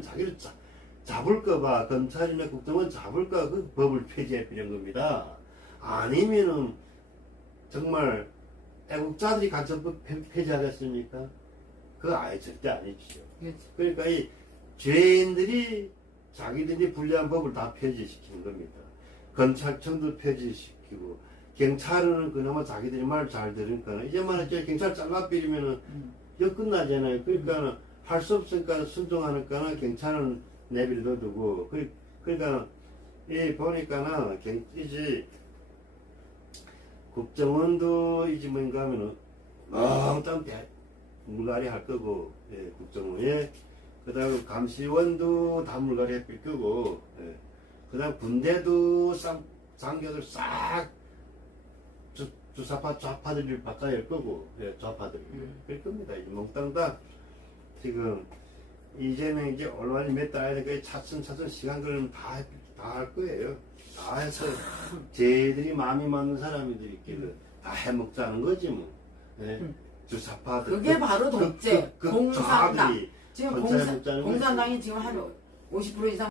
그러면 자기를 자, 잡을까봐 검찰이나 국정원 잡을까 그 법을 폐지해 버린 겁니다. 아니면은 정말 애국자들이 간첩법 폐- 폐지하겠습니까? 그거 아예 절대 아니죠. 그렇지. 그러니까 이 죄인들이 자기들이 불리한 법을 다 폐지시키는 겁니다. 검찰청도 폐지시키고 경찰은 그나마 자기들이 말 잘 들으니까 이제 말이죠 경찰 잘라버리면은 음. 끝나잖아요. 그러니까 할 수 없으니까 순종하니까 경찰은 내비를 둬두고 그- 그러니까 이 보니까는 경 이제 국정원도 이제 뭔가 하면은 대 물갈이 할 거고 예, 국정원에 그 다음 감시원도 다 물갈이 해필 거고 예. 그 다음 군대도 싹 장교들 싹 주, 주사파 좌파들을 바꿔야 할 거고 예, 좌파들 음. 그럴 겁니다. 이 몽땅 다 지금 이제는 이제 언론이 몇달 안에 그 차츰차츰 시간 걸리면 다 다 할 거예요. 다 해서 쟤들이 마음이 맞는 사람들이 있기를 다 해먹자는 거지 뭐. 예. 음. 주사파들 그게 바로 독재, 그, 그, 그 공산당. 지금 공산. 공산당이 지금 한 50% 이상